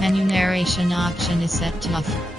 Menu narration option is set to off.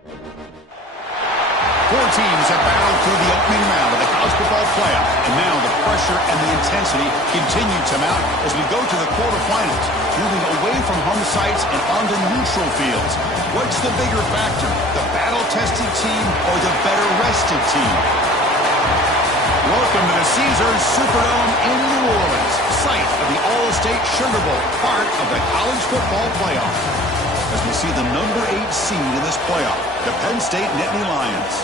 Four teams have battled through the opening round of the college football playoff, and now the pressure and the intensity continue to mount as we go to the quarterfinals, moving away from home sites and onto neutral fields. What's the bigger factor, the battle-tested team or the better-rested team? Welcome to the Caesars Superdome in New Orleans, site of the All-State Sugar Bowl, part of the college football playoff. As we see the number 8 seed in this playoff, the Penn State Nittany Lions,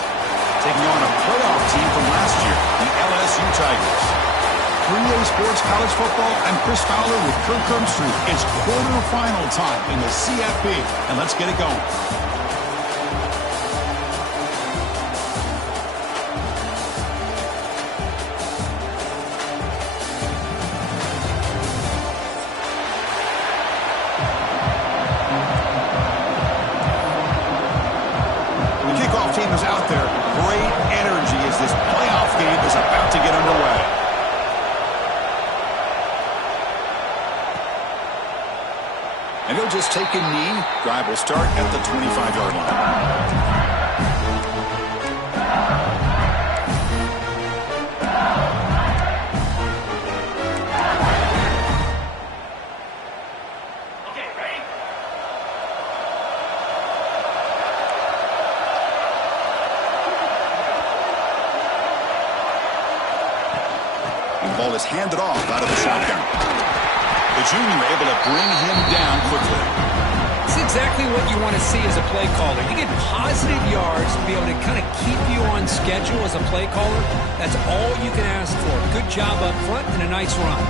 taking on a playoff team from last year, the LSU Tigers. 3A Sports College Football, I'm Chris Fowler with Kirk Herbstreit. It's quarterfinal time in the CFP, and let's get it going. Out there, great energy as this playoff game is about to get underway. And he'll just take a knee. Drive will start at the 25-yard line. The ball is handed off out of the shotgun. The junior able to bring him down quickly. It's exactly what you want to see as a play caller. You get positive yards to be able to kind of keep you on schedule as a play caller. That's all you can ask for. Good job up front and a nice run.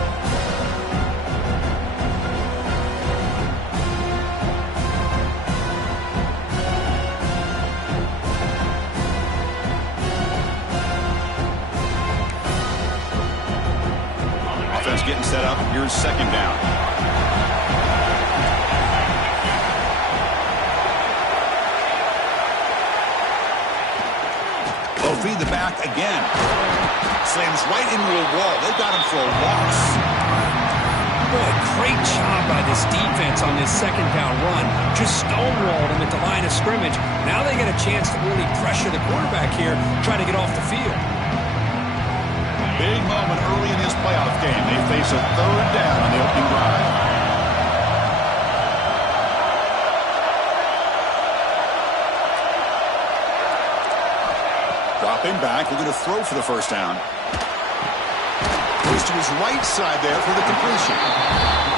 Getting set up. Here's second down. They'll feed the back again. Slams right into a wall. They got him for a loss. Boy, great job by this defense on this second down run. Just stonewalled him at the line of scrimmage. Now they get a chance to really pressure the quarterback here, try to get off the field. Big moment early in his playoff game. They face a third down on the opening drive. Dropping back, looking to throw for the first down. Goes to his right side there for the completion.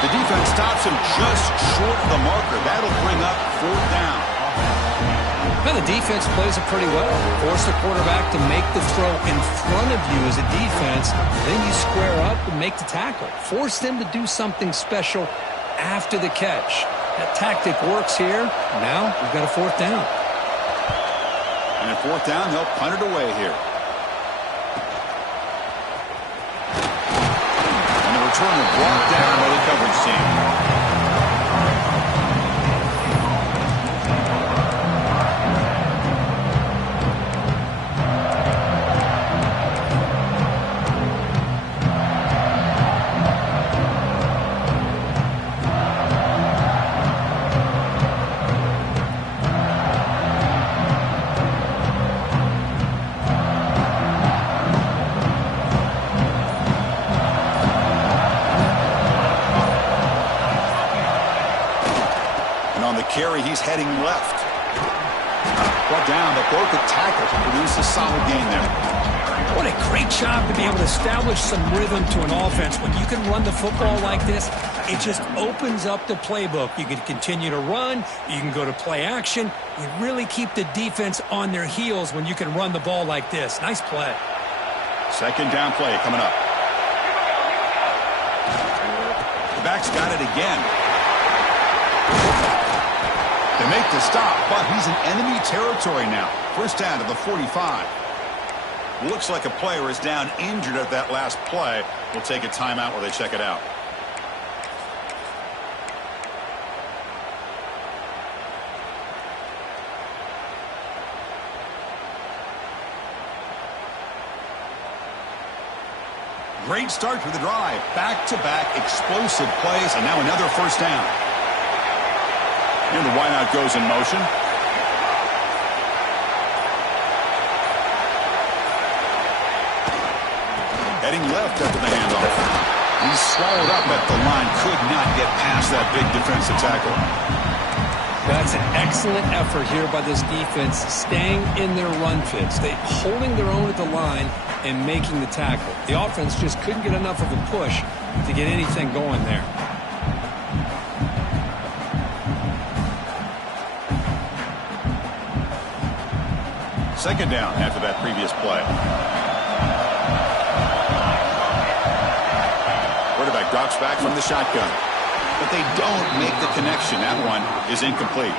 The defense stops him just short of the marker. That'll bring up fourth down. Well, the defense plays it pretty well. Force the quarterback to make the throw in front of you as a defense. Then you square up and make the tackle. Force them to do something special after the catch. That tactic works here. Now we've got a fourth down. And at fourth down, they'll punt it away here. And the return is brought down by the coverage team. Carry, he's heading left. Brought down, but broke the tackle to produce a solid gain there. What a great job to be able to establish some rhythm to an offense. When you can run the football like this, it just opens up the playbook. You can continue to run. You can go to play action. You really keep the defense on their heels when you can run the ball like this. Nice play. Second down play coming up. The back's got it again. They make the stop, but he's in enemy territory now. First down to the 45. Looks like a player is down injured at that last play. We'll take a timeout while they check it out. Great start to the drive. Back-to-back explosive plays, and now another first down. And the wideout goes in motion. Heading left after the handoff. He's swallowed up at the line. Could not get past that big defensive tackle. That's an excellent effort here by this defense, staying in their run fits. They holding their own at the line and making the tackle. The offense just couldn't get enough of a push to get anything going there. Second down after that previous play. Quarterback drops back from the shotgun. But they don't make the connection. That one is incomplete.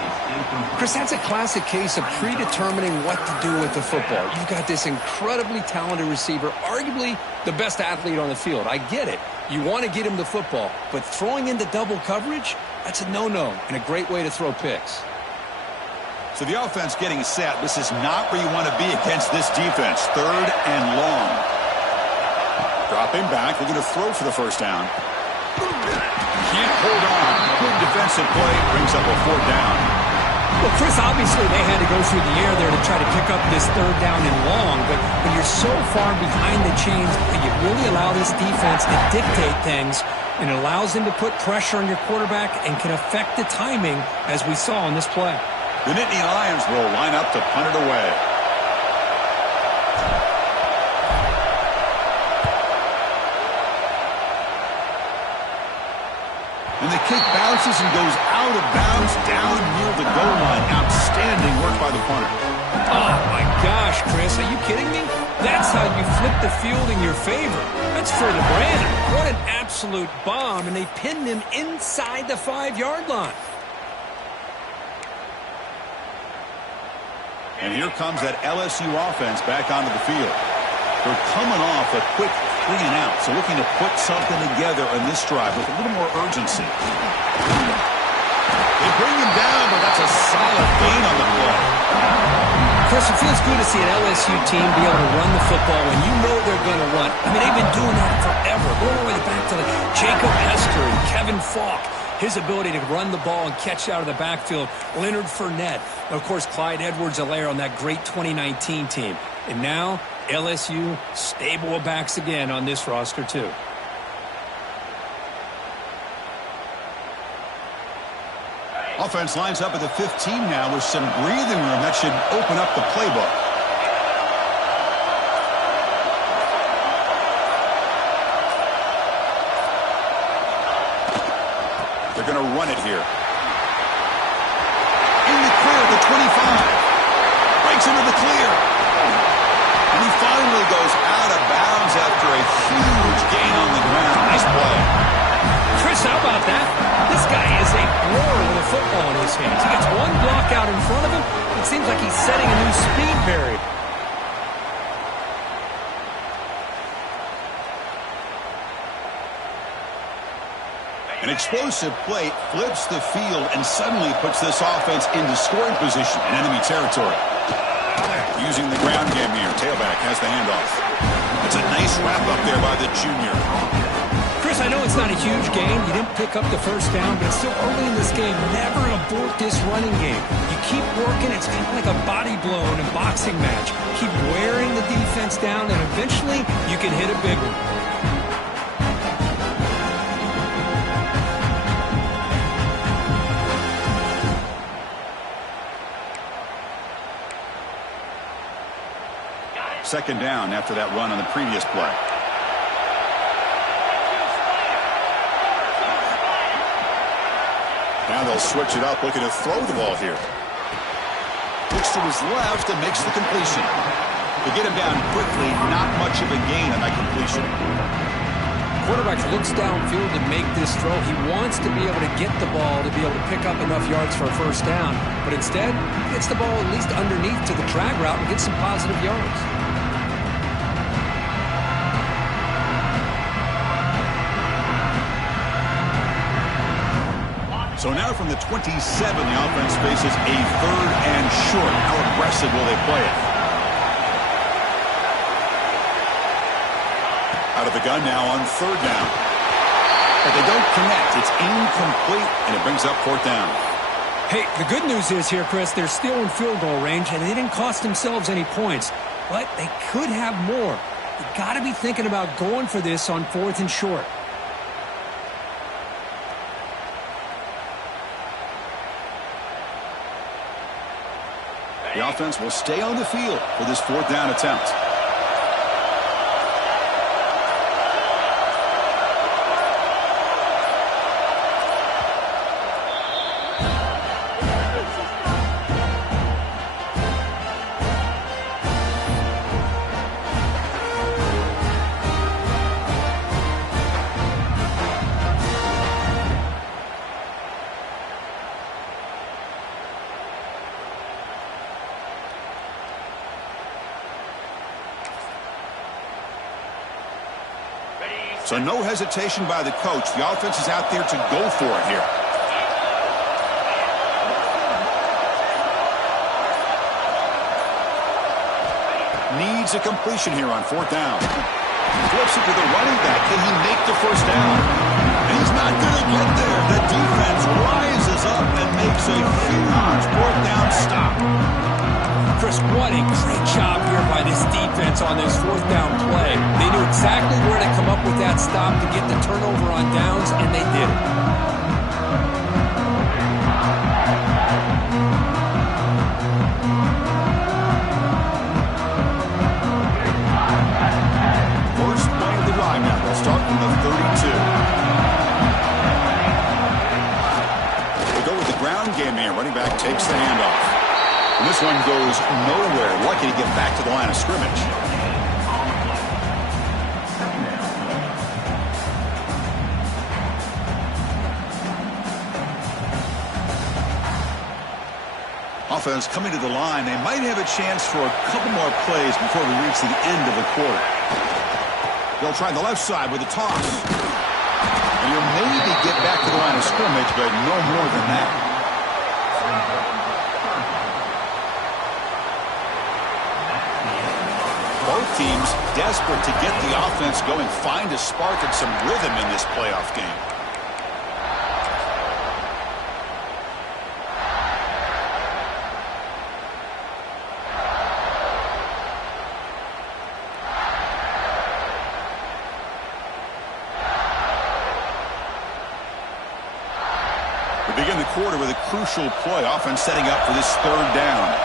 Chris, that's a classic case of predetermining what to do with the football. You've got this incredibly talented receiver, arguably the best athlete on the field. I get it. You want to get him the football, but throwing into double coverage, that's a no-no and a great way to throw picks. So the offense getting set. This is not where you want to be against this defense. Third and long. Dropping back. Looking to throw for the first down. Can't hold on. Good defensive play. Brings up a fourth down. Well, Chris, obviously they had to go through the air there to try to pick up this third down and long, but when you're so far behind the chains, you really allow this defense to dictate things, and it allows them to put pressure on your quarterback and can affect the timing, as we saw in this play. The Nittany Lions will line up to punt it away. And the kick bounces and goes out of bounds down near the goal line. Outstanding work by the punter. Oh, my gosh, Chris. Are you kidding me? That's how you flip the field in your favor. That's for the Brandon. What an absolute bomb, and they pinned him inside the 5-yard line. And here comes that LSU offense back onto the field. They're coming off a quick 3 and out, so looking to put something together on this drive with a little more urgency. They bring him down, but that's a solid gain on the play. Chris, it feels good to see an LSU team be able to run the football when you know they're going to run. I mean, they've been doing that forever, going all the way back to Jacob Hester and Kevin Falk. His ability to run the ball and catch out of the backfield. Leonard Fournette. Of course, Clyde Edwards-Helaire on that great 2019 team. And now, LSU stable of backs again on this roster, too. Offense lines up at the 15 now with some breathing room. That should open up the playbook. They're going to run it here. In the clear, the 25. Breaks into the clear. And he finally goes out of bounds after a huge gain on the ground. Nice play. Chris, how about that? This guy is a blower with a football in his hands. He gets one block out in front of him. It seems like he's setting a new speed barrier. An explosive play flips the field and suddenly puts this offense into scoring position in enemy territory. Using the ground game here. Tailback has the handoff. It's a nice wrap up there by the junior. Chris, I know it's not a huge game. You didn't pick up the first down, but it's still early in this game. Never abort this running game. You keep working. It's kind of like a body blow in a boxing match. Keep wearing the defense down, and eventually you can hit a big one. Second down after that run on the previous play. Now they'll switch it up, looking to throw the ball here. Looks to his left and makes the completion. To get him down quickly, not much of a gain on that completion. Quarterback looks downfield to make this throw. He wants to be able to get the ball to be able to pick up enough yards for a first down, but instead gets the ball at least underneath to the drag route and gets some positive yards. So now from the 27, the offense faces a third and short. How aggressive will they play it? Out of the gun now on third down. But they don't connect. It's incomplete, and it brings up fourth down. Hey, the good news is here, Chris, they're still in field goal range, and they didn't cost themselves any points. But they could have more. You got to be thinking about going for this on 4th and short. The offense will stay on the field for this 4th down attempt. So no hesitation by the coach. The offense is out there to go for it here. Needs a completion here on 4th down. Flips it to the running back. Can he make the first down? And he's not going to get there. The defense rises up and makes a huge 4th down stop. Chris, what a great job here by this defense on this 4th down play. They knew exactly where to come up with that stop to get the turnover on downs, and they did it. First play of the drive now. They'll start from the 32. We'll go with the ground game here. Running back takes the handoff. And this one goes nowhere. Lucky to get back to the line of scrimmage. Offense coming to the line. They might have a chance for a couple more plays before we reach the end of the quarter. They'll try the left side with a toss. And you'll maybe get back to the line of scrimmage, but no more than that. Both teams desperate to get the offense going, find a spark and some rhythm in this playoff game. We begin the quarter with a crucial play, offense setting up for this 3rd down.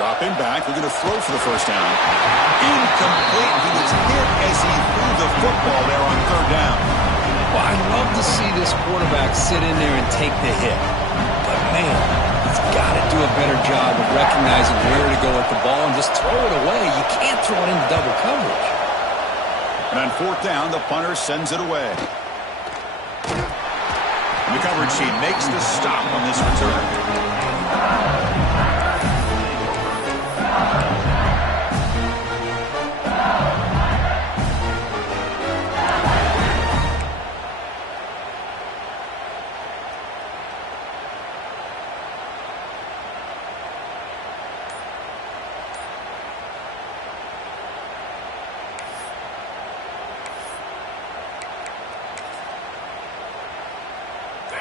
Dropping back, we're going to throw for the first down. Incomplete. He was hit as he threw the football there on 3rd down. Well, I love to see this quarterback sit in there and take the hit. But, man, he's got to do a better job of recognizing where to go with the ball and just throw it away. You can't throw it into double coverage. And on 4th down, the punter sends it away. And the coverage team makes the stop on this return.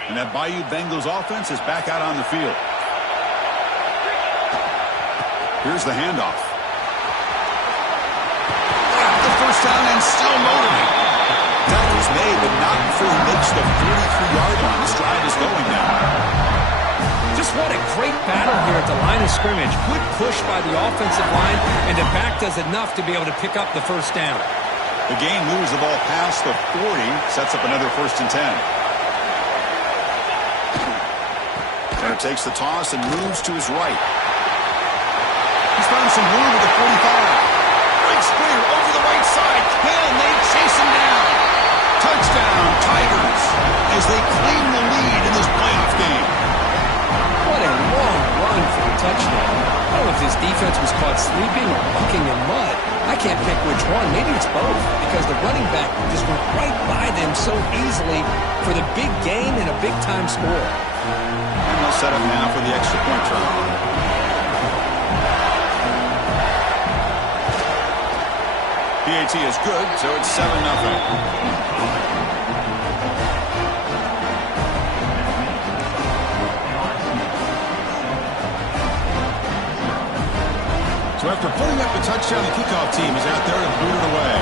And that Bayou Bengals offense is back out on the field. Here's the handoff. The first down and still motoring. Tackle's made, but not before he makes the 43-yard line. This drive is going now. Just what a great battle here at the line of scrimmage. Good push by the offensive line, and the back does enough to be able to pick up the first down. The game moves the ball past the 40, sets up another 1st and 10. Turner takes the toss and moves to his right. He's found some room at the 45. Breaks clear over the right side. Hill, and they chase him down. Touchdown, Tigers, as they claim the lead in this playoff game. What a long run for the touchdown. I don't know if this defense was caught sleeping or walking in mud. I can't pick which one. Maybe it's both, because the running back just went right by them so easily for the big gain and a big-time score. And they'll set up now for the extra point try. PAT is good, so it's 7-0. touchdown. The kickoff team is out there to boot it away.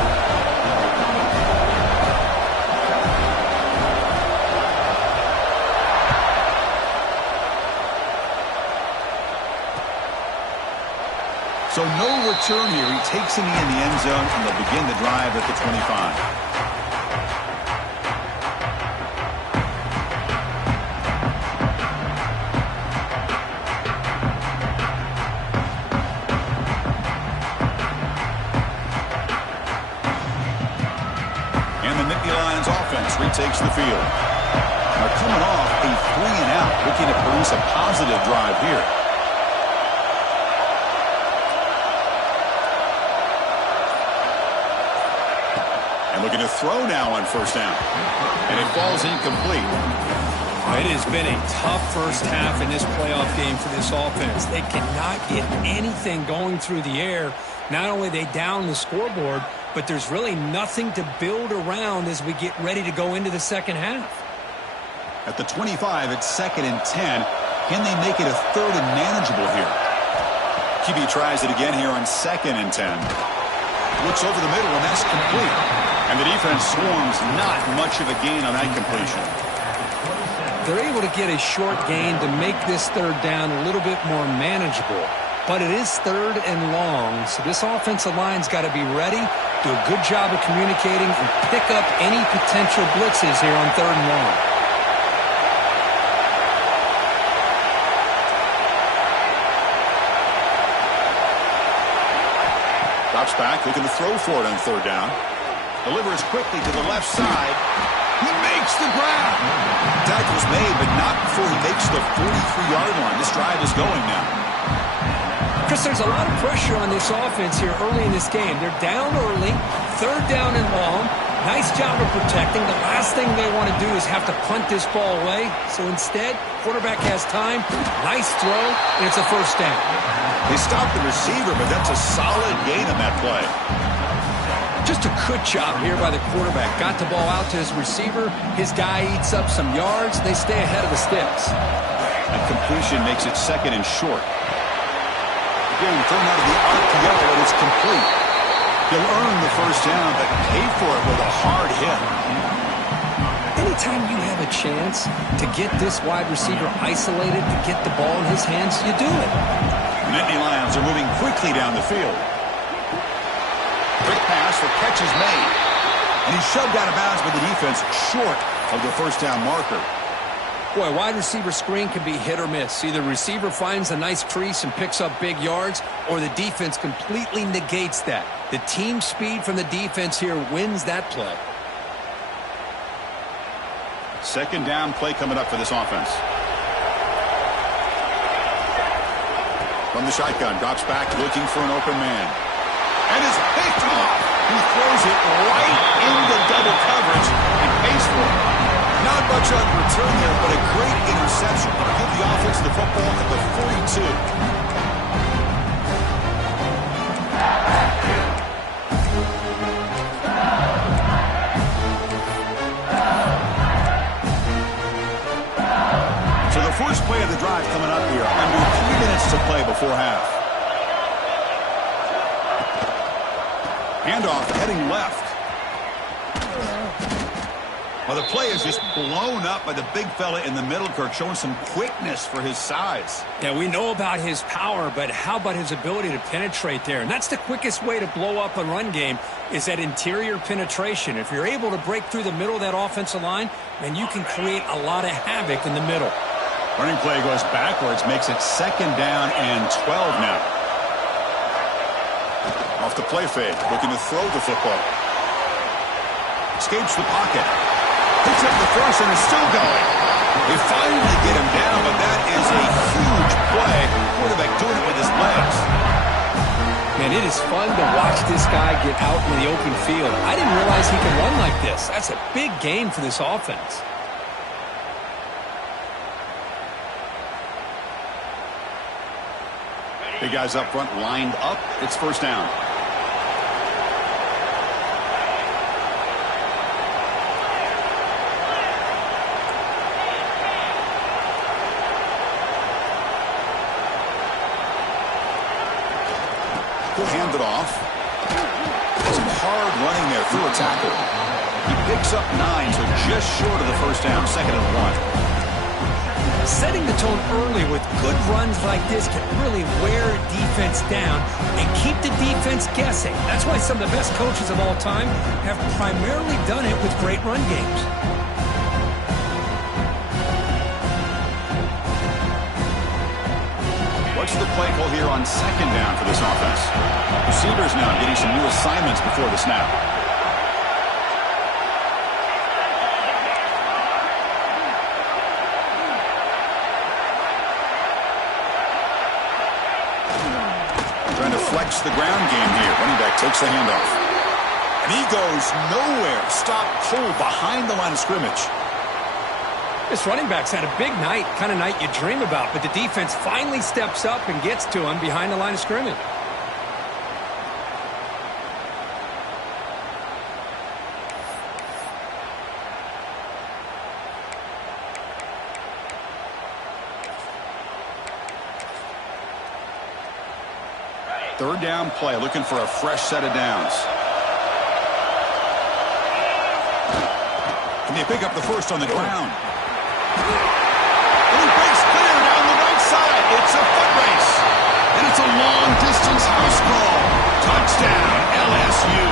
So no return here. He takes it in the end zone, and they'll begin the drive at the 25. And the Nittany Lions offense retakes the field. Now coming off a 3-and-out, looking to produce a positive drive here. Looking to throw now on first down. And it falls incomplete. It has been a tough first half in this playoff game for this offense. They cannot get anything going through the air. Not only are they down the scoreboard, but there's really nothing to build around as we get ready to go into the second half. At the 25, it's 2nd and 10. Can they make it a 3rd and manageable here? QB tries it again here on 2nd and 10. Looks over the middle, and that's complete. And the defense swarms, not much of a gain on that completion. They're able to get a short gain to make this 3rd down a little bit more manageable. But it is 3rd and long, so this offensive line's got to be ready, do a good job of communicating, and pick up any potential blitzes here on 3rd and long. Drops back, looking to throw for it on 3rd down. Delivers quickly to the left side. He makes the grab. Tackle's made, but not before he makes the 43-yard line. This drive is going now. Chris, there's a lot of pressure on this offense here early in this game. They're down early, 3rd down and long. Nice job of protecting. The last thing they want to do is have to punt this ball away. So instead, quarterback has time. Nice throw, and it's a first down. They stopped the receiver, but that's a solid gain on that play. Just a good job here by the quarterback. Got the ball out to his receiver. His guy eats up some yards. They stay ahead of the sticks. And completion makes it 2nd and short. Again, thrown out of the RPO, and it's complete. He'll earn the first down, but pay for it with a hard hit. Anytime you have a chance to get this wide receiver isolated, to get the ball in his hands, you do it. The Nittany Lions are moving quickly down the field. Quick pass, the catch is made. And he's shoved out of bounds by the defense short of the first down marker. Boy, wide receiver screen can be hit or miss. Either receiver finds a nice crease and picks up big yards, or the defense completely negates that. The team speed from the defense here wins that play. 2nd down play coming up for this offense. From the shotgun, drops back, looking for an open man. And is picked off. He throws it right into double coverage and pays for it. Not much on return there, but a great interception. Going to give the offense the football at the 42. So the first play of the drive coming up here. Under 3 minutes to play before half. Handoff heading left. Well, the play is just blown up by the big fella in the middle, Kirk, showing some quickness for his size. Yeah, we know about his power, but how about his ability to penetrate there? And that's the quickest way to blow up a run game, is that interior penetration. If you're able to break through the middle of that offensive line, then you can create a lot of havoc in the middle. Running play goes backwards, makes it 2nd down and 12 now. Off the play fake, looking to throw the football. Escapes the pocket. Picks up the first and is still going. They finally get him down, but that is a huge play. Quarterback doing it with his legs. Man, it is fun to watch this guy get out in the open field. I didn't realize he could run like this. That's a big gain for this offense. Big guys up front lined up. It's first down. He'll hand it off. Some hard running there through a tackle. He picks up 9, so just short of the first down, 2nd and 1. Setting the tone early with good runs like this can really wear a defense down and keep the defense guessing. That's why some of the best coaches of all time have primarily done it with great run games. What's the play call here on 2nd down for this offense? Receivers now getting some new assignments before the snap. Trying to flex the ground game here. Running back takes the handoff. And he goes nowhere. Stop cold behind the line of scrimmage. This running back's had a big night, kind of night you dream about, but the defense finally steps up and gets to him behind the line of scrimmage. Third down play, looking for a fresh set of downs. Can they pick up the first on the ground? And he breaks clear down the right side. It's a foot race. And it's a long-distance house call. Touchdown, LSU.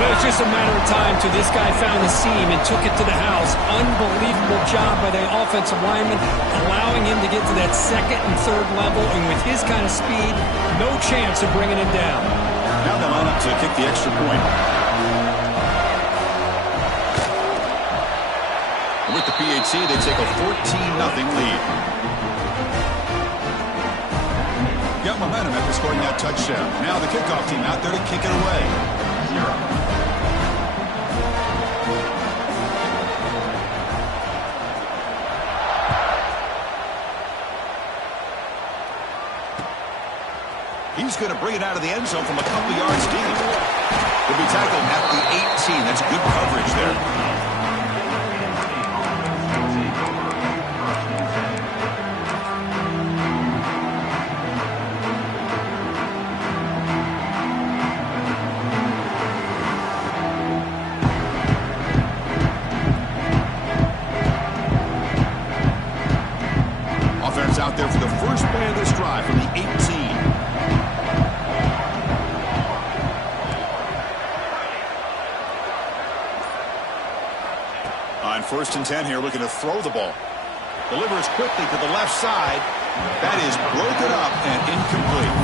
It was just a matter of time till this guy found the seam and took it to the house. Unbelievable job by the offensive lineman, allowing him to get to that 2nd and 3rd level. And with his kind of speed, no chance of bringing him down. Now they line up to kick the extra point. With the PAT, they take a 14-0 lead. Got momentum after scoring that touchdown. Now the kickoff team out there to kick it away. He's going to bring it out of the end zone from a couple yards deep. He'll be tackled at the 18. That's good coverage there. Out there for the first play of this drive from the 18. On 1st and 10 here, looking to throw the ball. Delivers quickly to the left side. That is broken up and incomplete.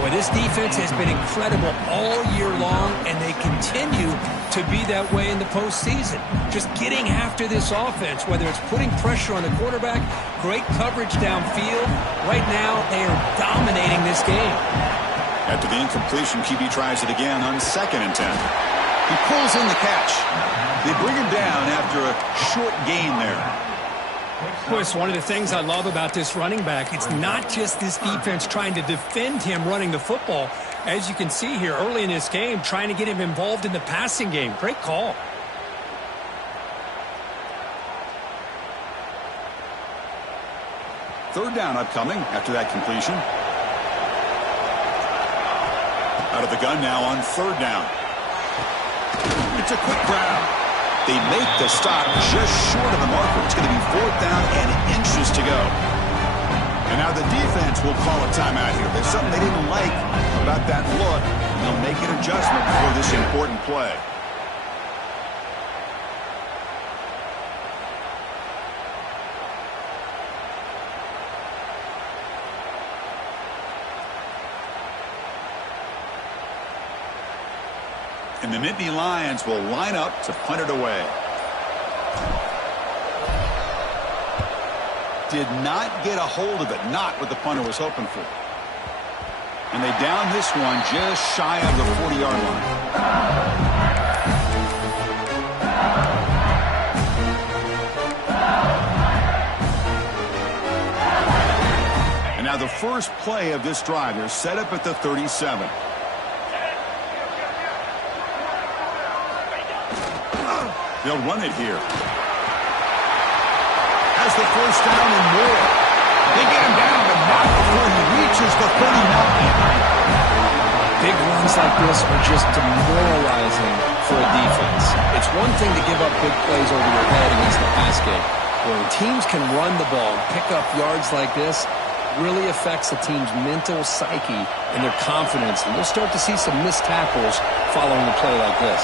Well, this defense has been incredible all year long, and they continue to be that way in the postseason. Just getting after this offense, whether it's putting pressure on the quarterback, great coverage downfield. Right now, they are dominating this game. After the incompletion, QB tries it again on 2nd and 10. He pulls in the catch. They bring him down after a short gain there. Boy, it's one of the things I love about this running back. It's not just this defense trying to defend him running the football. As you can see here early in this game, trying to get him involved in the passing game. Great call. Third down upcoming after that completion. Out of the gun now on 3rd down. It's a quick grab. They make the stop just short of the marker. It's going to be 4th down and inches to go. And now the defense will call a timeout here. There's something they didn't like about that look. And they'll make an adjustment for this important play. And the Nittany Lions will line up to punt it away. Did not get a hold of it. Not what the punter was hoping for. And they down this one just shy of the 40-yard line. And now the first play of this drive. They're set up at the 37. They'll run it here. Has the first down and more. They get him down, but not before he reaches the 39. Big runs like this are just demoralizing for a defense. It's one thing to give up big plays over your head against the pass game. When teams can run the ball and pick up yards like this, really affects the team's mental psyche and their confidence. And we'll start to see some missed tackles following a play like this.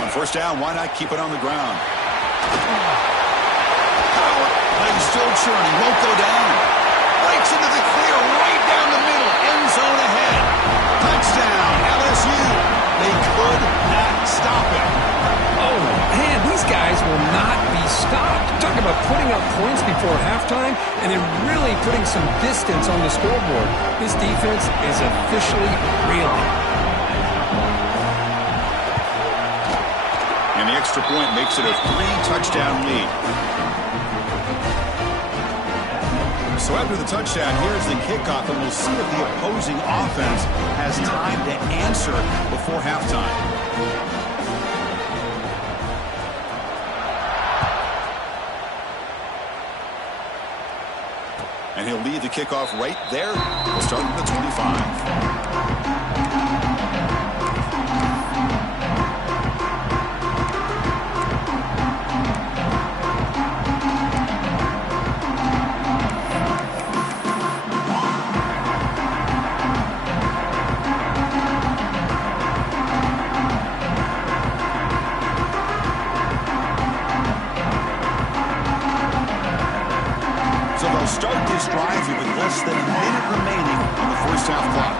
On first down, why not keep it on the ground? Howard, legs still churning, won't go down. Breaks into the clear, right down the middle, end zone ahead. Touchdown, LSU. They could not stop it. Oh, man, these guys will not be stopped. Talk about putting up points before halftime and then really putting some distance on the scoreboard. This defense is officially reeling. And the extra point makes it a 3-touchdown lead. So after the touchdown, here's the kickoff, and we'll see if the opposing offense has time to answer before halftime. And he'll lead the kickoff right there. We'll start at the 25. Start this drive here with less than a minute remaining on the first half clock.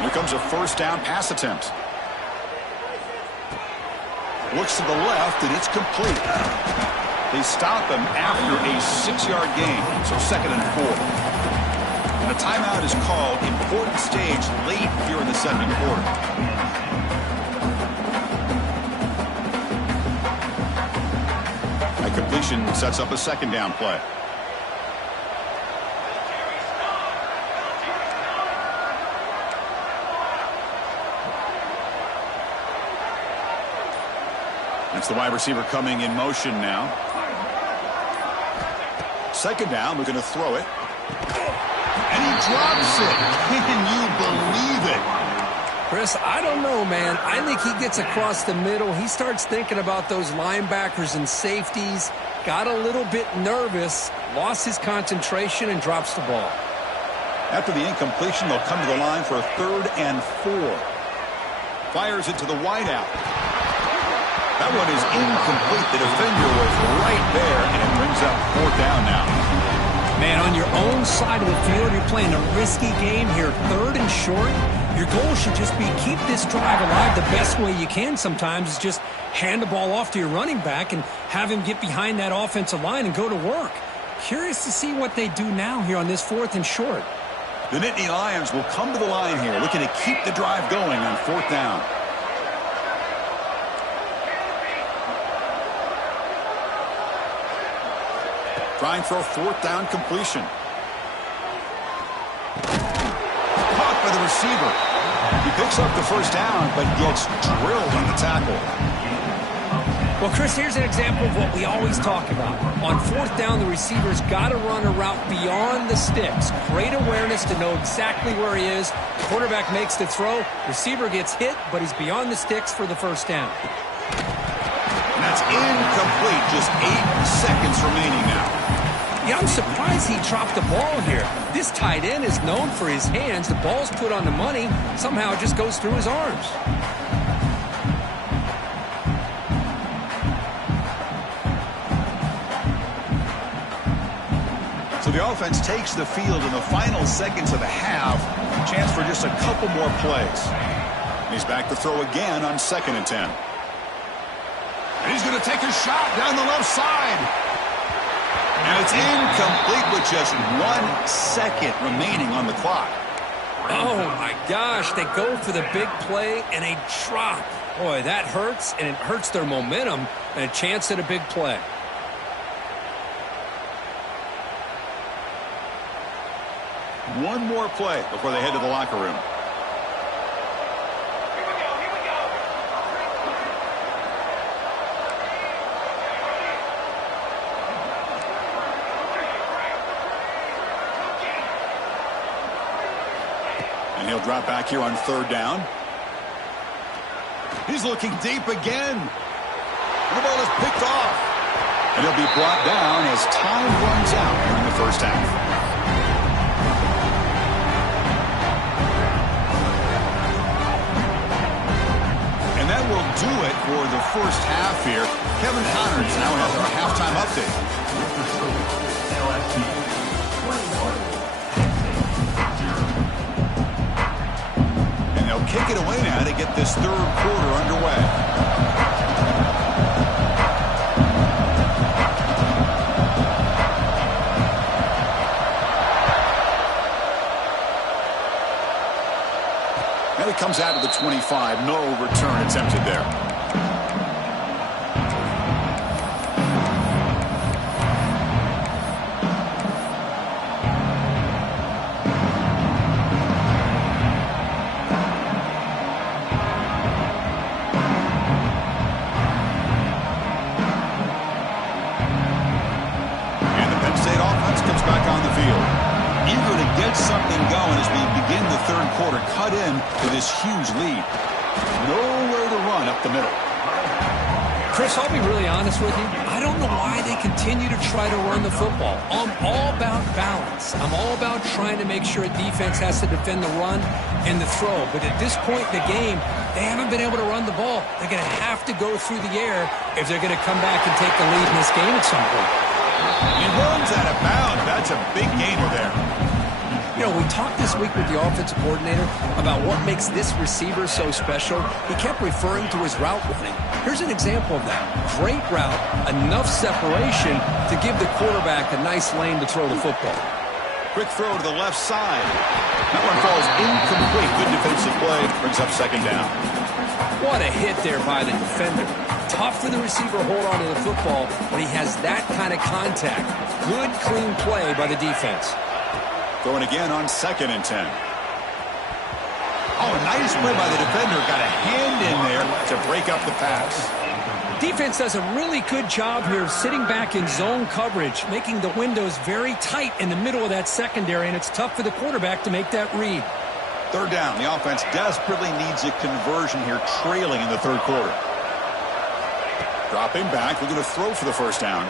Here comes a first down pass attempt. Looks to the left, and it's complete. They stop him after a 6-yard gain, so 2nd and 4. And a timeout is called. Important stage late here in the second quarter. That completion sets up a 2nd down play. That's the wide receiver coming in motion now. 2nd down, we're going to throw it. And he drops it. Can you believe it? Chris, I don't know, man. I think he gets across the middle. He starts thinking about those linebackers and safeties. Got a little bit nervous, lost his concentration, and drops the ball. After the incompletion, they'll come to the line for a 3rd and 4. Fires it to the wideout. That one is incomplete. The defender was right there, and it brings up 4th down now. Man, on your own side of the field, you're playing a risky game here. 3rd and short. Your goal should just be keep this drive alive the best way you can sometimes is just hand the ball off to your running back and have him get behind that offensive line and go to work. Curious to see what they do now here on this 4th and short. The Nittany Lions will come to the line here, looking to keep the drive going on 4th down. Trying for a 4th down completion. Caught by the receiver. He picks up the first down, but gets drilled on the tackle. Well, Chris, here's an example of what we always talk about. On 4th down, the receiver's got to run a route beyond the sticks. Great awareness to know exactly where he is. The quarterback makes the throw. Receiver gets hit, but he's beyond the sticks for the first down. And that's incomplete. Just 8 seconds remaining now. Yeah, I'm surprised he dropped the ball here. This tight end is known for his hands. The ball's put on the money. Somehow it just goes through his arms. So the offense takes the field in the final seconds of the half. Chance for just a couple more plays. And he's back to throw again on 2nd and 10. And he's going to take a shot down the left side. And it's incomplete with just 1 second remaining on the clock. Oh, my gosh. They go for the big play, and they drop. Boy, that hurts, and it hurts their momentum and a chance at a big play. One more play before they head to the locker room. drop back here on third down. He's looking deep again. The ball is picked off. And he'll be brought down as time runs out here in the first half. And that will do it for the first half here. Kevin Connors now has our halftime update. And they'll kick it away now to get this third quarter underway. And it comes out of the 25. No return attempted there. And the Penn State offense comes back on the field. Eager to get something going as we begin the third quarter. Cut in to this huge lead. Nowhere to run up the middle. Chris, I'll be really honest with you. I don't know why they continue to try to run the football. I'm all about balance. I'm all about trying to make sure a defense has to defend the run and the throw. But at this point in the game, they haven't been able to run the ball. They're going to have to go through the air if they're going to come back and take the lead in this game at some point. He runs out of bounds. That's a big gainer there. You know, we talked this week with the offensive coordinator about what makes this receiver so special. He kept referring to his route running. Here's an example of that. Great route, enough separation to give the quarterback a nice lane to throw the football. Quick throw to the left side. That one falls incomplete. Good defensive play. Brings up second down. What a hit there by the defender. Tough for the receiver to hold on to the football when he has that kind of contact. Good, clean play by the defense. Going again on 2nd and 10. Oh, nice play by the defender. Got a hand in there to break up the pass. Defense does a really good job here of sitting back in zone coverage, making the windows very tight in the middle of that secondary, and it's tough for the quarterback to make that read. Third down. The offense desperately needs a conversion here, trailing in the third quarter. Dropping back. We're going to throw for the first down.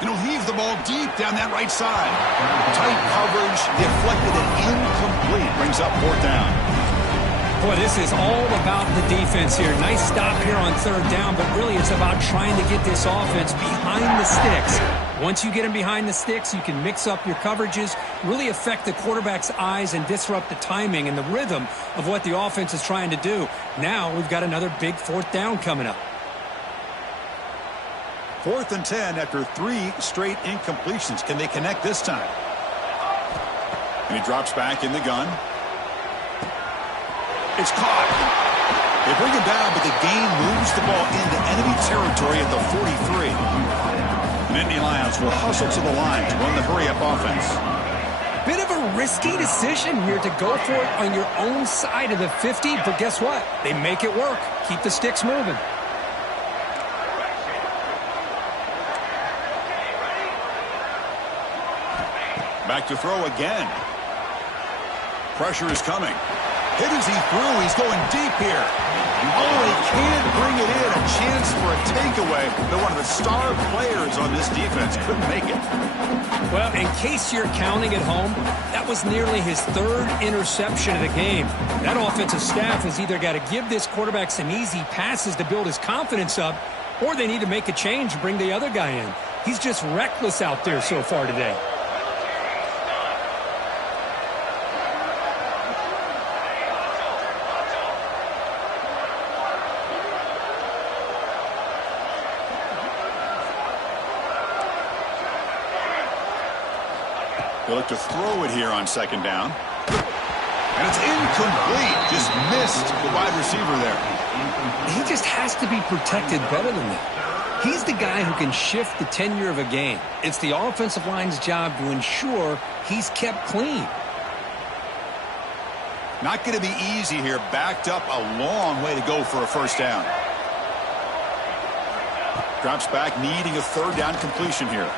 And he'll heave the ball deep down that right side. Tight coverage, deflected and incomplete. Brings up fourth down. Boy, this is all about the defense here. Nice stop here on third down, but really it's about trying to get this offense behind the sticks. Once you get them behind the sticks, you can mix up your coverages, really affect the quarterback's eyes and disrupt the timing and the rhythm of what the offense is trying to do. Now we've got another big fourth down coming up. 4th and 10 after 3 straight incompletions. Can they connect this time? And he drops back in the gun. It's caught. They bring him down, but the gain moves the ball into enemy territory at the 43. And Indy Lions will hustle to the line to run the hurry-up offense. Bit of a risky decision here to go for it on your own side of the 50, but guess what? They make it work. Keep the sticks moving. Back to throw again. Pressure is coming. Hit as he threw. He's going deep here. Oh, he can't bring it in. A chance for a takeaway. But one of the star players on this defense couldn't make it. Well, in case you're counting at home, that was nearly his 3rd interception of the game. That offensive staff has either got to give this quarterback some easy passes to build his confidence up, or they need to make a change and bring the other guy in. He's just reckless out there so far today. They'll look to throw it here on 2nd down. And it's incomplete. Just missed the wide receiver there. He just has to be protected better than that. He's the guy who can shift the tenure of a game. It's the offensive line's job to ensure he's kept clean. Not going to be easy here. Backed up a long way to go for a first down. Drops back, needing a 3rd down completion here.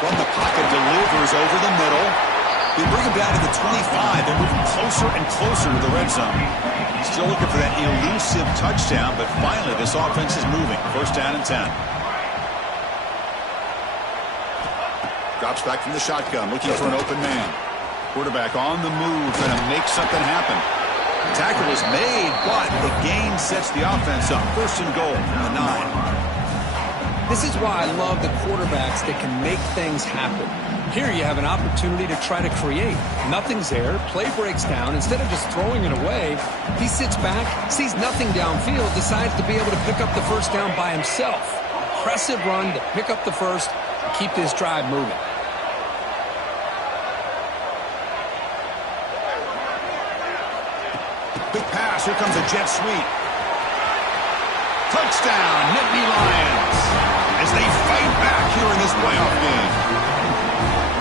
From the pocket, delivers over the middle. They bring him down to the 25. They're moving closer and closer to the red zone. Still looking for that elusive touchdown, but finally this offense is moving. First down and 10. Drops back from the shotgun, looking for an open man. Quarterback on the move, going to make something happen. Tackle is made, but the gain sets the offense up. First and goal from the 9. This is why I love the quarterbacks that can make things happen. Here you have an opportunity to try to create. Nothing's there. Play breaks down. Instead of just throwing it away, he sits back, sees nothing downfield, decides to be able to pick up the first down by himself. Impressive run to pick up the first and keep this drive moving. Big pass. Here comes a jet sweep. Touchdown, Nittany Lions, as they fight back here in this playoff game.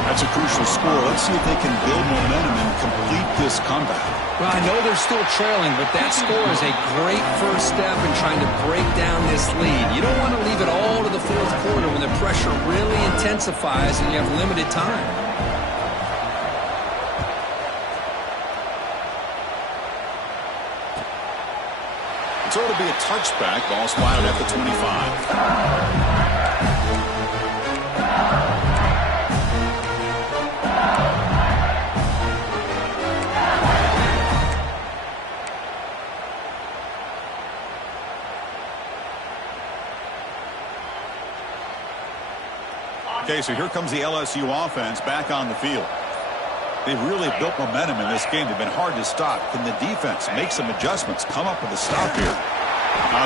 That's a crucial score. Let's see if they can build momentum and complete this comeback. Well, I know they're still trailing, but that score is a great first step in trying to break down this lead. You don't want to leave it all to the fourth quarter when the pressure really intensifies and you have limited time. So it'll be a touchback. Ball spotted at the 25. Okay, so here comes the LSU offense back on the field. They've really built momentum in this game. They've been hard to stop. Can the defense make some adjustments, come up with a stop here?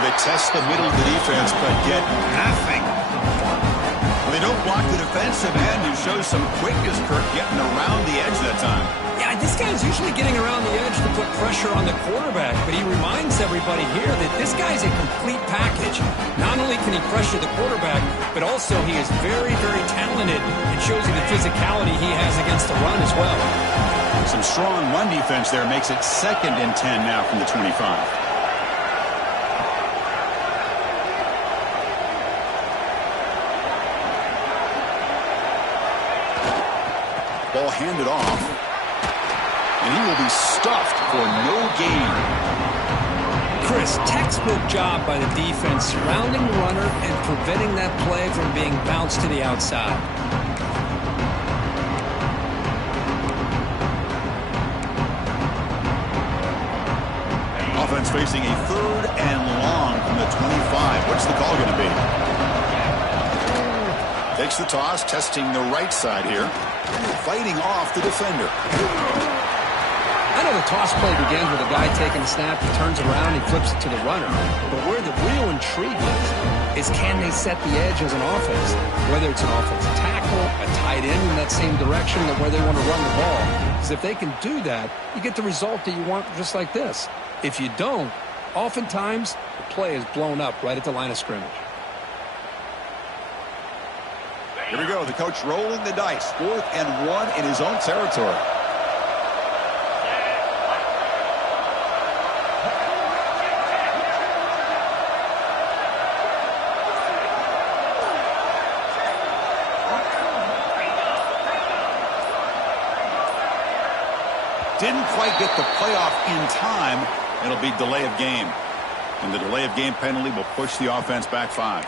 They test the middle of the defense, but get nothing. Well, they don't block the defensive end, who shows some quickness, Kirk, getting around the edge that time. Yeah, this guy's usually getting around the edge to put pressure on the quarterback, but he reminds everybody here that this guy's a complete package. Not only can he pressure the quarterback, but also he is very, very talented. It shows you the physicality he has against the run as well. Some strong run defense there makes it 2nd and 10 now from the 25. Ball handed off, and he will be stuffed for no gain. Chris, textbook job by the defense surrounding the runner and preventing that play from being bounced to the outside. Offense facing a 3rd and long from the 25. What's the call going to be? Takes the toss, testing the right side here. Fighting off the defender. I know the toss play begins with a guy taking a snap, he turns around, he flips it to the runner. But where the real intrigue is can they set the edge as an offense? Whether it's an offensive tackle, a tight end in that same direction, or where they want to run the ball. Because if they can do that, you get the result that you want just like this. If you don't, oftentimes the play is blown up right at the line of scrimmage. Here we go. The coach rolling the dice. 4th and 1 in his own territory. Didn't quite get the playoff in time. It'll be delay of game. And the delay of game penalty will push the offense back 5.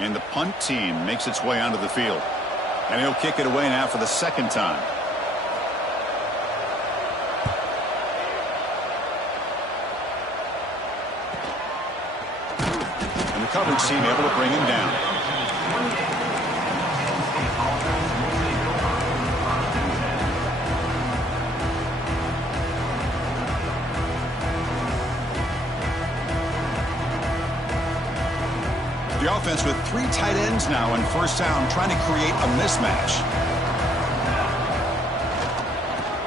And the punt team makes its way onto the field. And he'll kick it away now for the 2nd time. And the coverage team able to bring him down. The offense with 3 tight ends now in first down, trying to create a mismatch.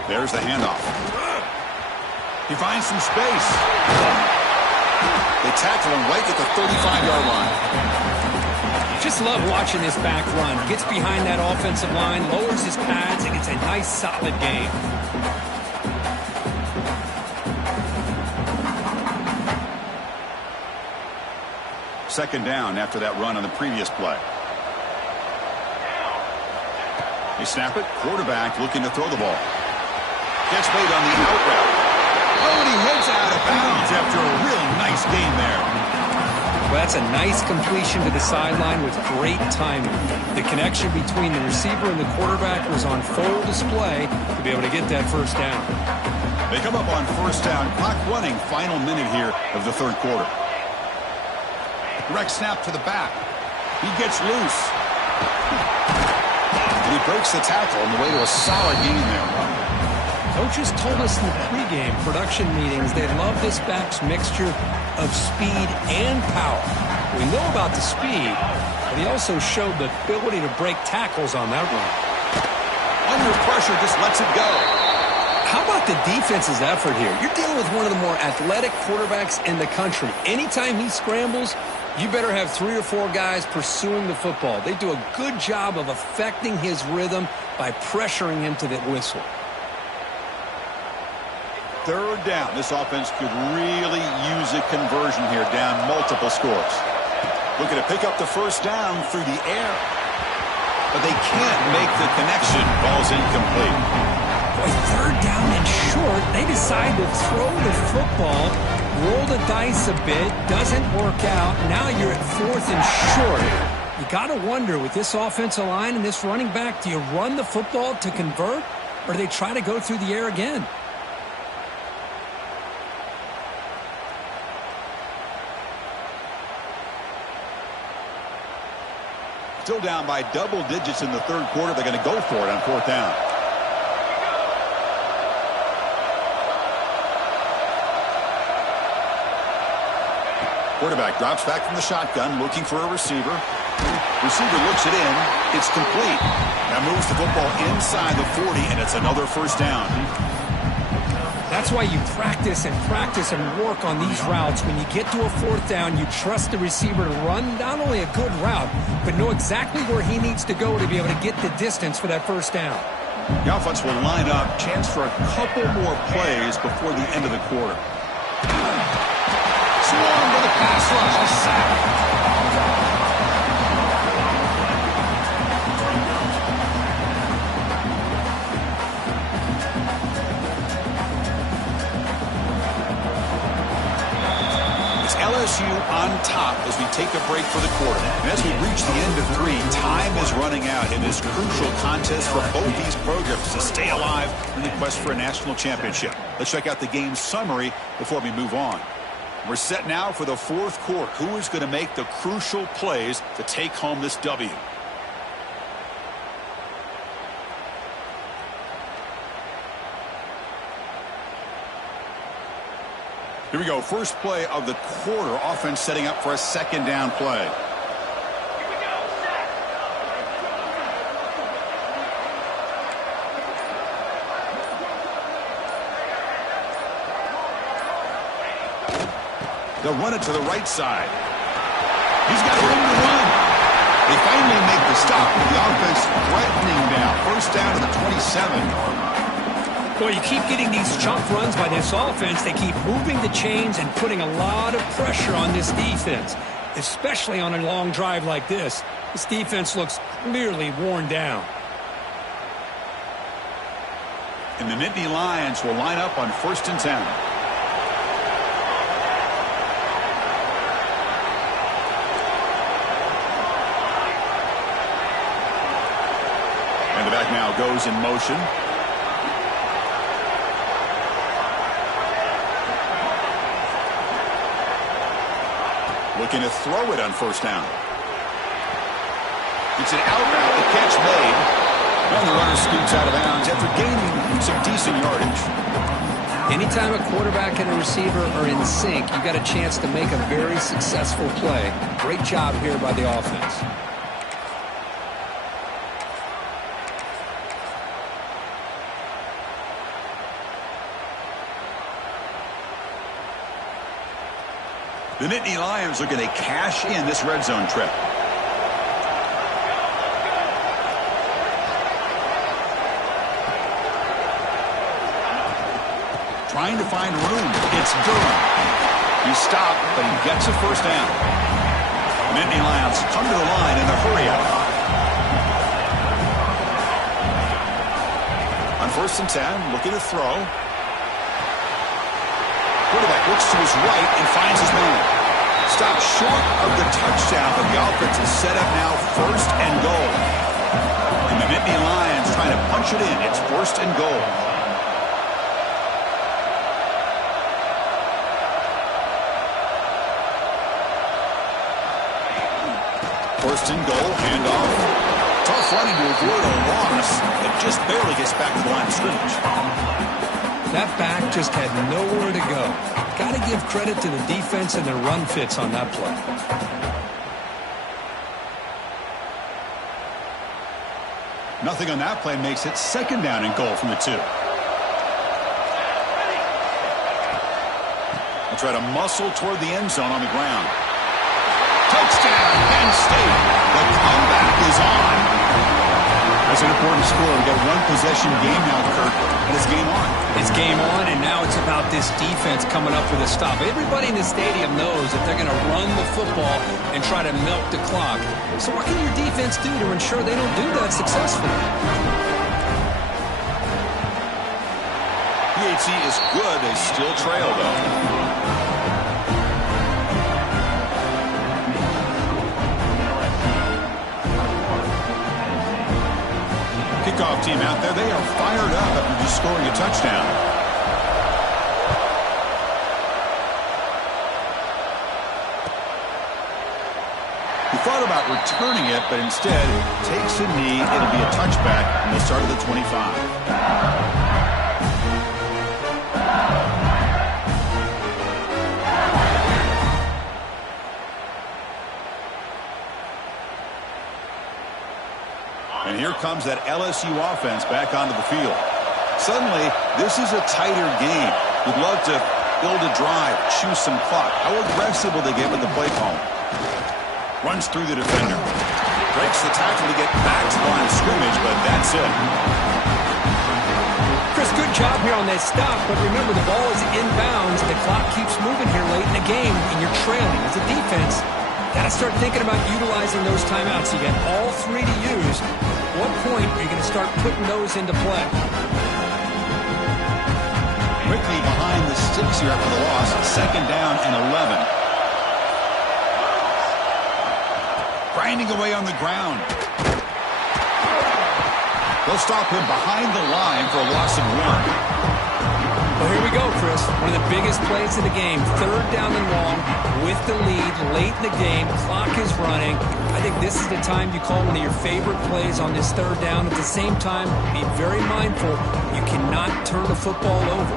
There's the handoff. He finds some space. They tackle him right at the 35-yard line. Just love watching this back run. Gets behind that offensive line, lowers his pads, and gets a nice solid gain. Second down after that run on the previous play. They snap it. Quarterback looking to throw the ball. Catch made on the out route. Oh, and he heads out of bounds after a real nice gain there. Well, that's a nice completion to the sideline with great timing. The connection between the receiver and the quarterback was on full display to be able to get that first down. They come up on first down. Clock running. Final minute here of the third quarter. Direct snap to the back. He gets loose. And he breaks the tackle on the way to a solid gain there. Coaches told us in the pregame production meetings they love this back's mixture of speed and power. We know about the speed, but he also showed the ability to break tackles on that run. Under pressure, just lets it go. How about the defense's effort here? You're dealing with one of the more athletic quarterbacks in the country. Anytime he scrambles, you better have 3 or 4 guys pursuing the football. They do a good job of affecting his rhythm by pressuring him to the whistle. Third down. This offense could really use a conversion here, down multiple scores. Looking to pick up the first down through the air. But they can't make the connection. Ball's incomplete. Boy, third down and short. They decide to throw the football, roll the dice a bit, doesn't work out. Now you're at 4th and short. You got to wonder, with this offensive line and this running back, do you run the football to convert, or do they try to go through the air again? Still down by double digits in the third quarter. They're going to go for it on fourth down. Quarterback drops back from the shotgun, looking for a receiver. Receiver looks it in. It's complete. Now moves the football inside the 40, and it's another first down. That's why you practice and work on these routes. When you get to a fourth down, you trust the receiver to run not only a good route, but know exactly where he needs to go to be able to get the distance for that first down. The offense will line up. Chance for a couple more plays before the end of the quarter. Swarm with a pass rush. A sack. LSU on top as we take a break for the quarter. And as we reach the end of 3, time is running out in this crucial contest for both these programs to stay alive in the quest for a national championship. Let's check out the game summary before we move on. We're set now for the fourth quarter. Who is going to make the crucial plays to take home this W? Here we go. First play of the quarter. Offense setting up for a second down play. They'll run it to the right side. He's got room to run. They finally make the stop. The offense threatening now. First down to the 27. Boy, you keep getting these chunk runs by this offense. They keep moving the chains and putting a lot of pressure on this defense, especially on a long drive like this. This defense looks clearly worn down. And the Nittany Lions will line up on 1st and 10. And the back now goes in motion. Looking to throw it on first down. It's an out route. The catch made. And the runner scoots out of bounds after gaining some decent yardage. Anytime a quarterback and a receiver are in sync, you got a chance to make a very successful play. Great job here by the offense. The Nittany Lions are going to cash in this red zone trip. Trying to find room. It's Durham. He stopped, but he gets a first down. Nittany Lions come to the line in a hurry-up. On 1st and 10, looking to throw. Quarterback looks to his right and finds his man. Stopped short of the touchdown, but the offense is set up now 1st and goal. And the Nittany Lions trying to punch it in. It's 1st and goal. First and goal, handoff. Tough running to avoid a loss. It just barely gets back to the line of scrimmage. That back just had nowhere to go. Got to give credit to the defense and their run fits on that play. Nothing on that play makes it 2nd down and goal from the 2. They'll try to muscle toward the end zone on the ground. Touchdown, Penn State. The comeback is on. That's an important score. We've got one possession game now, Kurt, and it's game on. It's game on, and now it's about this defense coming up with a stop. Everybody in the stadium knows that they're going to run the football and try to milk the clock. So what can your defense do to ensure they don't do that successfully? PAT is good. They still trail, though. Kickoff team out there, they are fired up after just scoring a touchdown. He thought about returning it, but instead takes a knee. It'll be a touchback, and they'll start at the 25. And here comes that LSU offense back onto the field. Suddenly, this is a tighter game. You'd love to build a drive, choose some clock. How aggressive will they get with the play call? Runs through the defender. Breaks the tackle to get back to the line of scrimmage, but that's it. Chris, good job here on that stop, but remember the ball is inbounds. The clock keeps moving here late in the game, and you're trailing. As a defense, got to start thinking about utilizing those timeouts. You got all 3 to use. At what point are you going to start putting those into play? Quickly behind the sticks here after the loss. 2nd down and 11. Grinding away on the ground. They'll stop him behind the line for a loss of 1. Well, here we go, Chris. One of the biggest plays of the game. 3rd down and long with the lead late in the game. Clock is running. I think this is the time you call one of your favorite plays on this 3rd down. At the same time, be very mindful. You cannot turn the football over.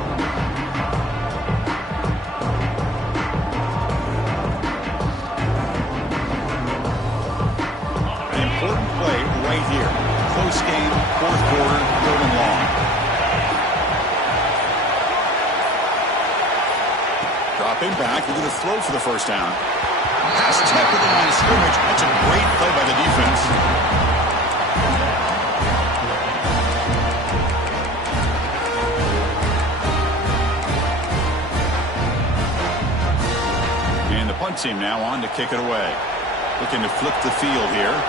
An important play right here. Close game, 4th quarter, 3rd and long. Dropping back, looking to throw for the 1st down. Pass tip at the line of scrimmage. That's a great play by the defense. And the punt team now on to kick it away. Looking to flip the field here.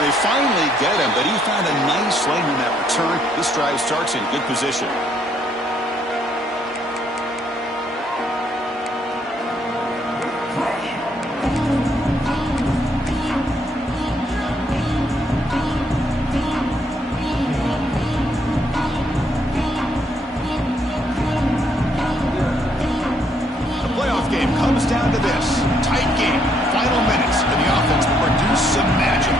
They finally get him, but he found a nice lane in that return. This drive starts in good position. The playoff game comes down to this. Tight game, final minutes, and the offense produced some magic.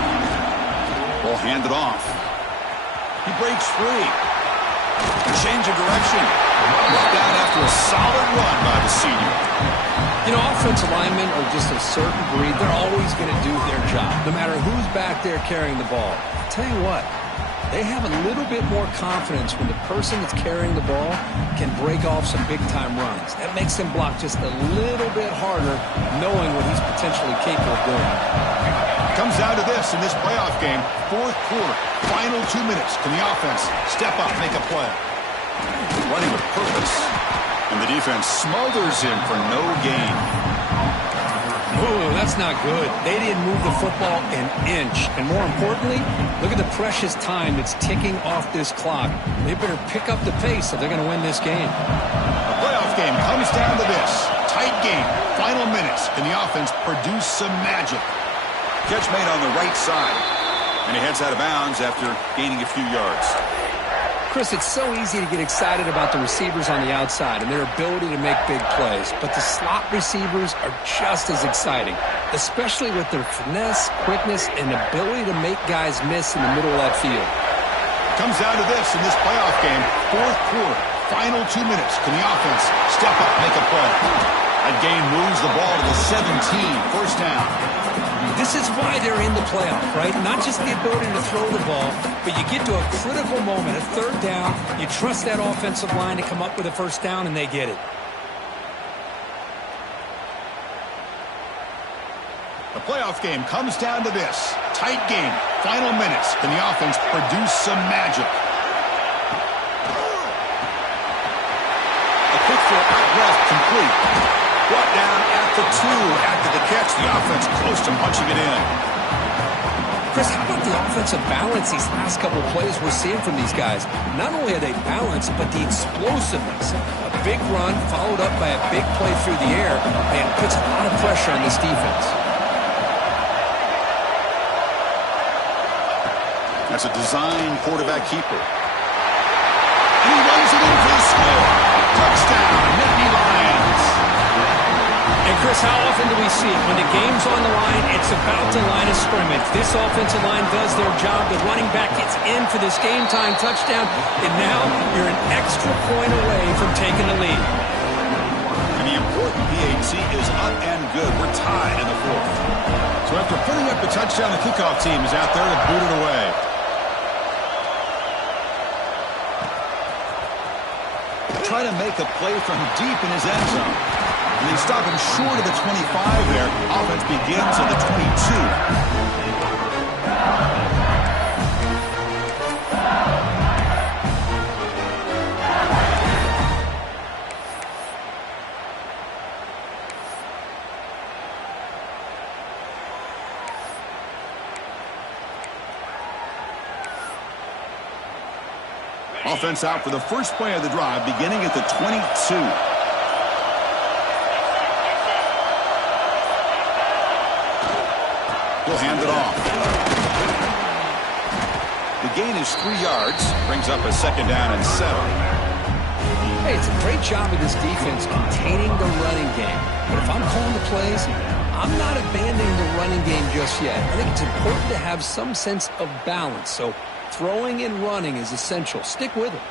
Ball handed off. He breaks free. Change of direction. Brought down after a solid run by the senior. You know, offensive linemen are just a certain breed. They're always going to do their job, no matter who's back there carrying the ball. I'll tell you what, they have a little bit more confidence when the person that's carrying the ball can break off some big-time runs. That makes them block just a little bit harder, knowing what he's potentially capable of doing. Comes down to this in this playoff game. Fourth quarter, final 2 minutes. Can the offense step up, make a play? Running with purpose. And the defense smothers him for no gain. Whoa, that's not good. They didn't move the football an inch. And more importantly, look at the precious time that's ticking off this clock. They better pick up the pace if they're going to win this game. The playoff game comes down to this. Tight game, final minutes. Can the offense produce some magic? Catch made on the right side. And he heads out of bounds after gaining a few yards. Chris, it's so easy to get excited about the receivers on the outside and their ability to make big plays, but the slot receivers are just as exciting, especially with their finesse, quickness, and ability to make guys miss in the middle of that field. Comes down to this in this playoff game. Fourth quarter, final 2 minutes. Can the offense step up, make a play? That gain moves the ball to the 17, first down. This is why they're in the playoff, right? Not just the ability to throw the ball, but you get to a critical moment, a third down, you trust that offensive line to come up with a first down, and they get it. The playoff game comes down to this. Tight game, final minutes. Can the offense produce some magic? A kick for out left, complete. Brought down at the 2 after the catch. The offense close to punching it in. Chris, how about the offensive balance these last couple plays we're seeing from these guys? Not only are they balanced, but the explosiveness. A big run followed up by a big play through the air, and it puts a lot of pressure on this defense. That's a design quarterback keeper. And he runs it in for the score. Touchdown, Nittany Lions. And Chris, how often do we see it? When the game's on the line, it's about the line of scrimmage. This offensive line does their job. The running back gets in for this game-time touchdown, and now you're an extra point away from taking the lead. And the important PAT is up and good. We're tied in the fourth. So after putting up the touchdown, the kickoff team is out there to boot it away. Try to make a play from deep in his end zone. And they stop him short of the 25 there. Offense begins at the 22. Offense out for the first play of the drive, beginning at the 22. He'll hand it off. The gain is 3 yards, brings up a second down and 7. Hey, it's a great job of this defense containing the running game. But if I'm calling the plays, I'm not abandoning the running game just yet. I think it's important to have some sense of balance. So throwing and running is essential. Stick with it.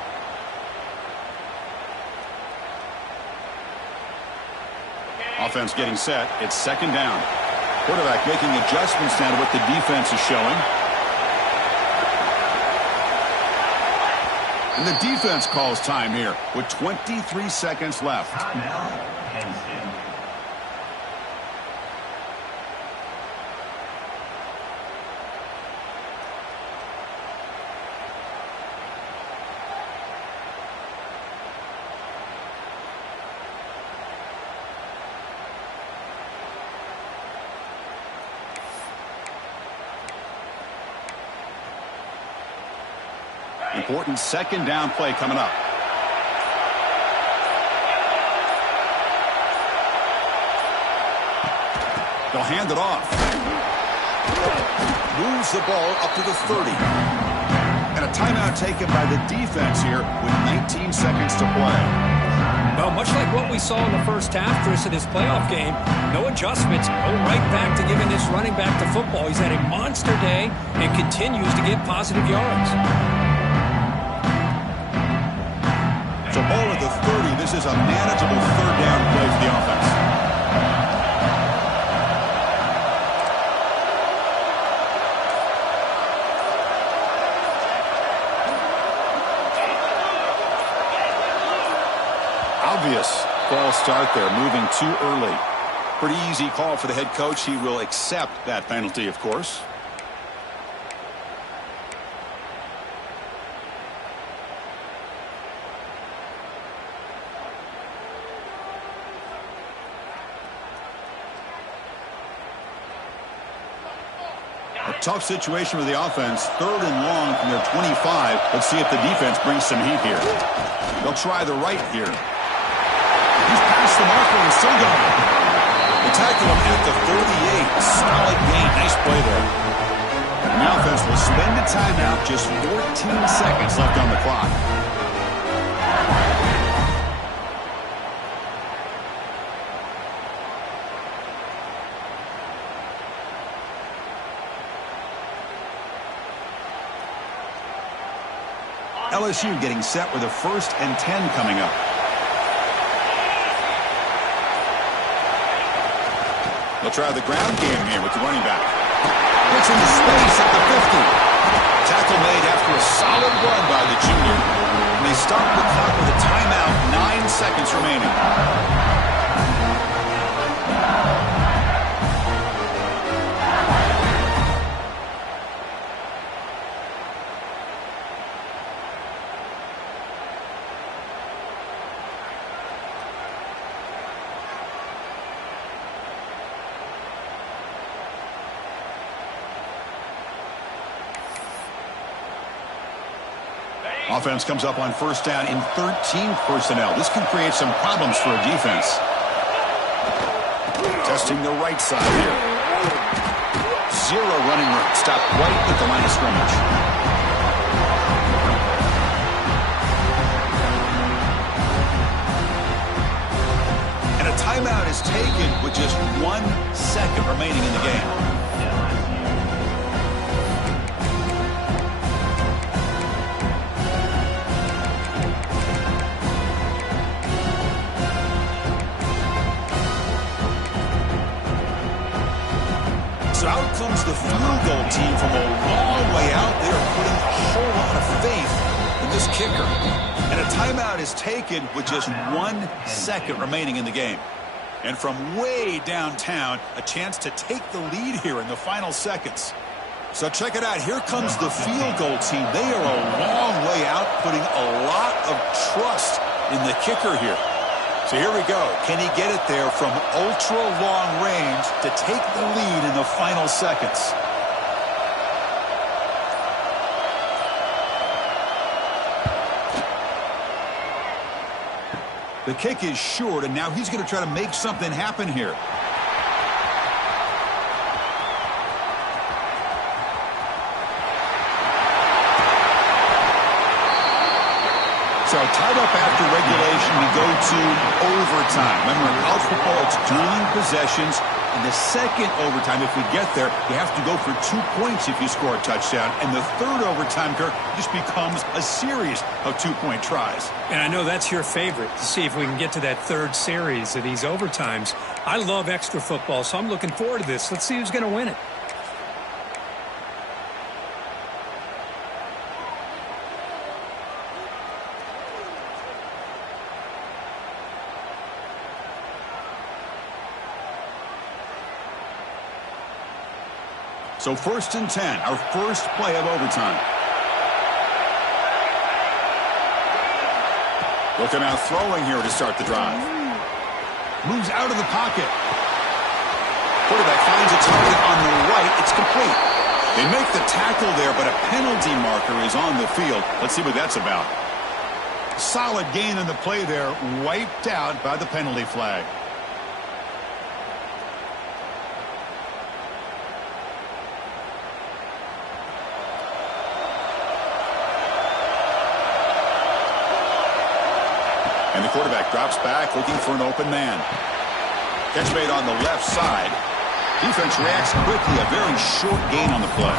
Offense getting set. It's second down. Quarterback making adjustments now to what the defense is showing. And the defense calls time here with 23 seconds left. Important second down play coming up. They'll hand it off. Moves the ball up to the 30. And a timeout taken by the defense here with 19 seconds to play. Well, much like what we saw in the first half, Chris, of this playoff game, no adjustments, go right back to giving this running back the football. He's had a monster day and continues to get positive yards. So ball at the 30. This is a manageable third down play for the offense. Obvious false start there, moving too early. Pretty easy call for the head coach. He will accept that penalty, of course. A tough situation for the offense. 3rd and long from their 25. Let's see if the defense brings some heat here. They'll try the right here. He's past the marker and still going. They tackle him at the 38. Solid gain. Nice play there. And the offense will spend a timeout. Just 14 seconds left on the clock. LSU getting set with a 1st and 10 coming up. They'll try the ground game here with the running back. Gets into space at the 50. Tackle made after a solid run by the junior. And they stop the clock with a timeout. 9 seconds remaining. Offense comes up on 1st down in 13 personnel. This can create some problems for a defense. Testing the right side here. 0 running room. Stop right at the line of scrimmage. And a timeout is taken with just 1 second remaining in the game. So out comes the field goal team from a long way out. They are putting a whole lot of faith in this kicker. And a timeout is taken with just 1 second remaining in the game. And from way downtown, a chance to take the lead here in the final seconds. So check it out. Here comes the field goal team. They are a long way out, putting a lot of trust in the kicker here. So here we go. Can he get it there from ultra-long range to take the lead in the final seconds? The kick is short, and now he's going to try to make something happen here. So tied up after regulation, we go to overtime. Remember, in college football, it's dueling possessions. In the second overtime, if we get there, you have to go for 2 points if you score a touchdown. And the third overtime, Kirk, just becomes a series of 2-point tries. And I know that's your favorite, to see if we can get to that third series of these overtimes. I love extra football, so I'm looking forward to this. Let's see who's going to win it. So 1st and 10, our first play of overtime. Looking out throwing here to start the drive. Moves out of the pocket. Quarterback finds a target on the right. It's complete. They make the tackle there, but a penalty marker is on the field. Let's see what that's about. Solid gain on the play there, wiped out by the penalty flag. And the quarterback drops back, looking for an open man. Catch made on the left side. Defense reacts quickly. A very short gain on the play.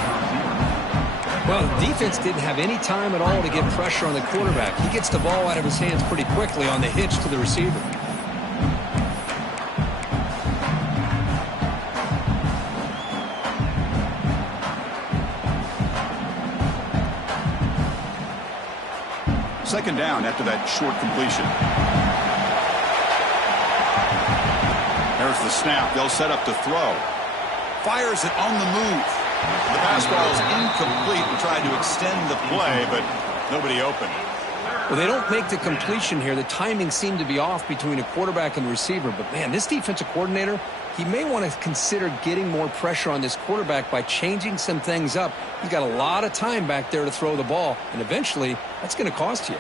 Well, the defense didn't have any time at all to get pressure on the quarterback. He gets the ball out of his hands pretty quickly on the hitch to the receiver. Second down after that short completion. There's the snap. They'll set up to throw. Fires it on the move. The pass ball is incomplete and tried to extend the play, but nobody open. Well, they don't make the completion here. The timing seemed to be off between a quarterback and the receiver. But, man, this defensive coordinator, he may want to consider getting more pressure on this quarterback by changing some things up. He's got a lot of time back there to throw the ball, and eventually that's going to cost you.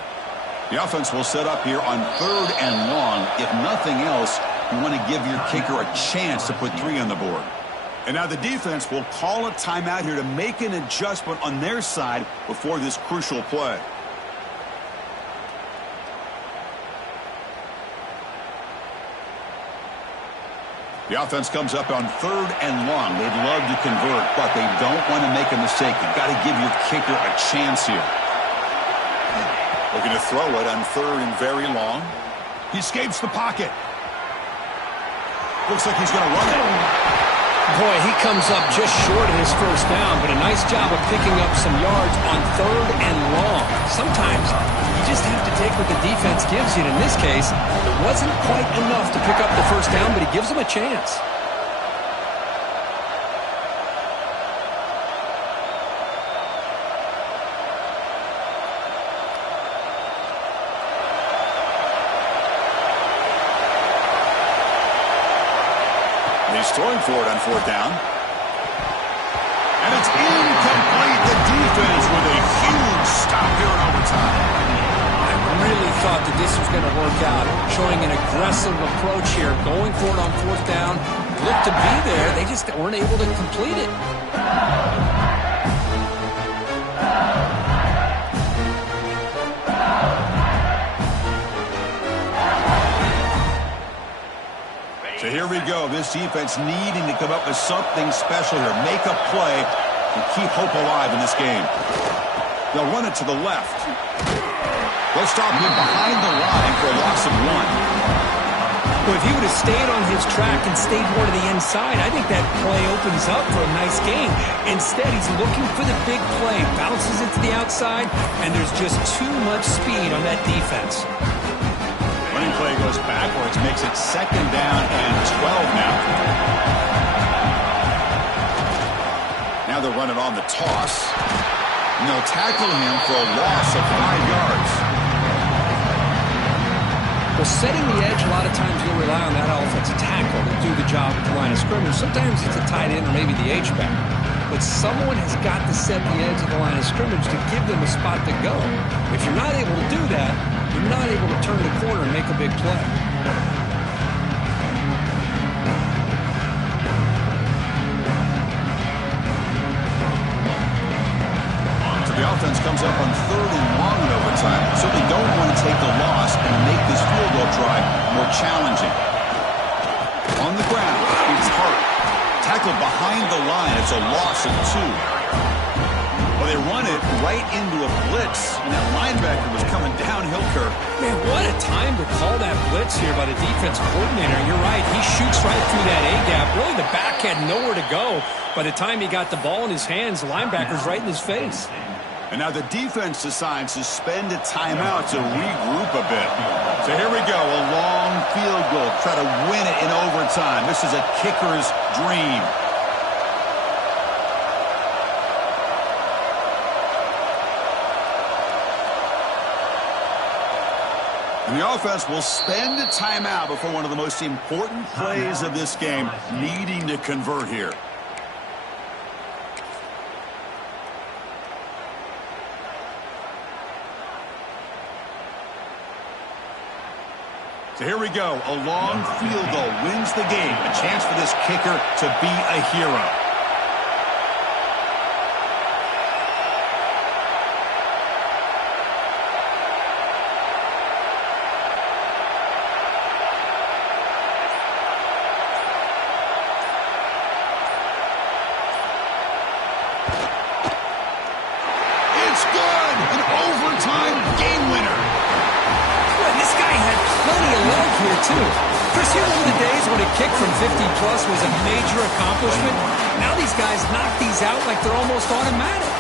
The offense will set up here on 3rd and long. If nothing else, you want to give your kicker a chance to put 3 on the board. And now the defense will call a timeout here to make an adjustment on their side before this crucial play. The offense comes up on 3rd and long. They'd love to convert, but they don't want to make a mistake. You've got to give your kicker a chance here. Looking to throw it on 3rd and very long. He escapes the pocket. Looks like he's going to run it. Boy, he comes up just short of his first down, but a nice job of picking up some yards on 3rd and long. Sometimes you just have to take what the defense gives you. And in this case, it wasn't quite enough to pick up the first down, but he gives them a chance. He's throwing for it on 4th down. And it's incomplete. The defense with a huge stop here in overtime. I really thought that this was going to work out. Showing an aggressive approach here. Going for it on 4th down. Looked to be there. They just weren't able to complete it. So here we go. This defense needing to come up with something special here. Make a play and keep hope alive in this game. They'll run it to the left. They'll stop him behind the line for a loss of 1. Well, if he would have stayed on his track and stayed more to the inside, I think that play opens up for a nice gain. Instead, he's looking for the big play. Bounces it to the outside, and there's just too much speed on that defense. Running play goes backwards, makes it 2nd down and 12 now. Now they'll run it on the toss. And they'll tackle him for a loss of 5 yards. Well, setting the edge, a lot of times you'll rely on that offensive tackle to do the job at the line of scrimmage. Sometimes it's a tight end or maybe the H-back. But someone has got to set the edge of the line of scrimmage to give them a spot to go. If you're not able to do that, you're not able to turn the corner and make a big play. So the offense comes up on 3rd and long in overtime. So they don't want to take the loss and make this field goal drive more challenging. On the ground, it's Hart. Tackled behind the line. It's a loss of 2. Well, they run it right into a blitz, and that linebacker was coming downhill, Kirk. Man, what a time to call that blitz here by the defense coordinator. You're right. He shoots right through that A-gap. Really, the back had nowhere to go. By the time he got the ball in his hands, the linebacker's right in his face. And now the defense decides to spend a timeout to regroup a bit. So here we go, a long field goal. Try to win it in overtime. This is a kicker's dream. And the offense will spend a timeout before one of the most important plays of this game, needing to convert here. So here we go. A long field goal wins the game. A chance for this kicker to be a hero. It's good! An overtime game winner. Boy, this guy had plenty of leg here, too. Chris, you remember the days when a kick from 50-plus was a major accomplishment? Now these guys knock these out like they're almost automatic.